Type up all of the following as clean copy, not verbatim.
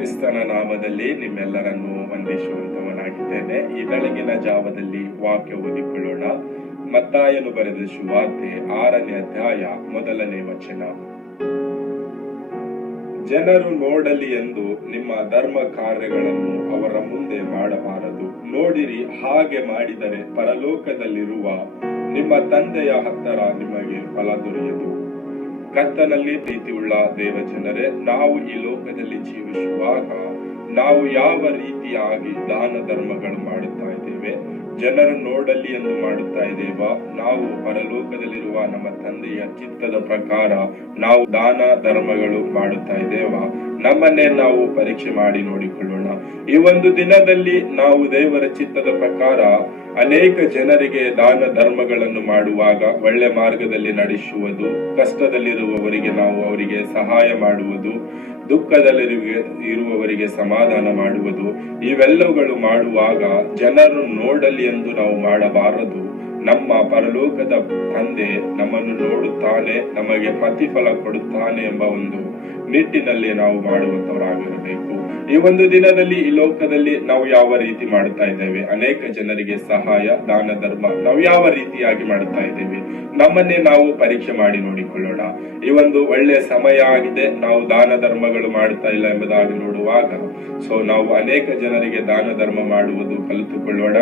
ಕ್ರಿಸ್ತನ ನಾಮದಲ್ಲಿ ನಿಮ್ಮೆಲ್ಲರನ್ನು ವಂದಿಸುವಂತವನಾಗಿದ್ದೇನೆ. ಈ ಬೆಳಗಿನ ಜಾವದಲ್ಲಿ ವಾಕ್ಯ ಓದಿಕೊಳ್ಳೋಣ. ಮತ್ತಾಯನು ಬರೆದ ಸುವಾರ್ತೆ 6ನೇ ಅಧ್ಯಾಯ 1ನೇ ವಚನ. ಜನರು ನೋಡಲಿ ಎಂದು ನಿಮ್ಮ ಧರ್ಮ ಕಾರ್ಯಗಳನ್ನು ಅವರ ಮುಂದೆ ಮಾಡಬಾರದು. ನೋಡಿರಿ, ಹಾಗೆ ಮಾಡಿದರೆ ಪರಲೋಕದಲ್ಲಿರುವ ನಿಮ್ಮ ತಂದೆಯ ಹತ್ತಿರ ನಿಮಗೆ ಫಲ ದೊರೆಯದು. ಕರ್ತನಲ್ಲಿ ಪ್ರೀತಿಯುಳ್ಳ ದೇವಜನರೇ, ನಾವು ಈ ಲೋಕದಲ್ಲಿ ಜೀವಿಸುವಾಗ ನಾವು ಯಾವ ರೀತಿಯಾಗಿ ದಾನ ಧರ್ಮಗಳು ಮಾಡುತ್ತಾ ಇದ್ದೇವೆ? ಜನರು ನೋಡಲಿ ಎಂದು ಮಾಡುತ್ತಾ ಇದ್ದೇವಾ? ನಾವು ಪರಲೋಕದಲ್ಲಿರುವ ನಮ್ಮ ತಂದೆಯ ಚಿತ್ತದ ಪ್ರಕಾರ ನಾವು ದಾನ ಧರ್ಮಗಳು ಮಾಡುತ್ತಾ ಇದ್ದೇವಾ? ನಮ್ಮನ್ನೇ ನಾವು ಪರೀಕ್ಷೆ ಮಾಡಿ ನೋಡಿಕೊಳ್ಳೋಣ. ಈ ಒಂದು ದಿನದಲ್ಲಿ ನಾವು ದೇವರ ಚಿತ್ತದ ಪ್ರಕಾರ ಅನೇಕ ಜನರಿಗೆ ದಾನ ಧರ್ಮಗಳನ್ನು ಮಾಡುವಾಗ ಒಳ್ಳೆ ಮಾರ್ಗದಲ್ಲಿ ನಡೆಸುವುದು, ಕಷ್ಟದಲ್ಲಿರುವವರಿಗೆ ನಾವು ಅವರಿಗೆ ಸಹಾಯ ಮಾಡುವುದು, ದುಃಖದಲ್ಲಿರುವವರಿಗೆ ಸಮಾಧಾನ ಮಾಡುವುದು, ಇವೆಲ್ಲವುಗಳು ಮಾಡುವಾಗ ಜನರು ನೋಡಲಿ ಎಂದು ನಾವು ಮಾಡಬಾರದು. ನಮ್ಮ ಪರಲೋಕದ ತಂದೆ ನಮ್ಮನ್ನು ನೋಡುತ್ತಾನೆ, ನಮಗೆ ಪ್ರತಿಫಲ ಕೊಡುತ್ತಾನೆ ಎಂಬ ಒಂದು ನಿಟ್ಟಿನಲ್ಲಿ ನಾವು ಮಾಡುವಂತವರಾಗಿರಬೇಕು. ಈ ಒಂದು ದಿನದಲ್ಲಿ ಈ ಲೋಕದಲ್ಲಿ ನಾವು ಯಾವ ರೀತಿ ಮಾಡುತ್ತಾ ಇದ್ದೇವೆ? ಅನೇಕ ಜನರಿಗೆ ಸಹಾಯ, ದಾನ ಧರ್ಮ ನಾವು ಯಾವ ರೀತಿಯಾಗಿ ಮಾಡುತ್ತಾ ಇದ್ದೇವೆ? ನಮ್ಮನ್ನೇ ನಾವು ಪರೀಕ್ಷೆ ಮಾಡಿ ನೋಡಿಕೊಳ್ಳೋಣ. ಈ ಒಂದು ಒಳ್ಳೆಯ ಸಮಯ ಆಗಿದೆ, ನಾವು ದಾನ ಧರ್ಮಗಳು ಮಾಡುತ್ತಾ ಇಲ್ಲ ಎಂಬುದಾಗಿ ನೋಡುವಾಗ ನಾವು ಅನೇಕ ಜನರಿಗೆ ದಾನ ಧರ್ಮ ಮಾಡುವುದು ಕಲಿತುಕೊಳ್ಳೋಣ.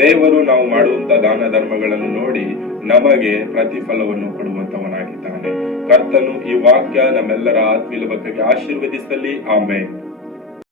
ದೇವರು ನಾವು ಮಾಡುವಂತ ದಾನ ಧರ್ಮಗಳನ್ನು ನೋಡಿ ನಮಗೆ ಪ್ರತಿಫಲವನ್ನು ಕೊಡುವಂತವನಾಗಿದ್ದಾನೆ. ಕರ್ತನು ಈ ವಾಕ್ಯ ನಮ್ಮೆಲ್ಲರ ಆತ್ಮೀಯ ಬಗ್ಗೆ ಆಶೀರ್ವದಿಸಲಿ. ಆಮೆನ್.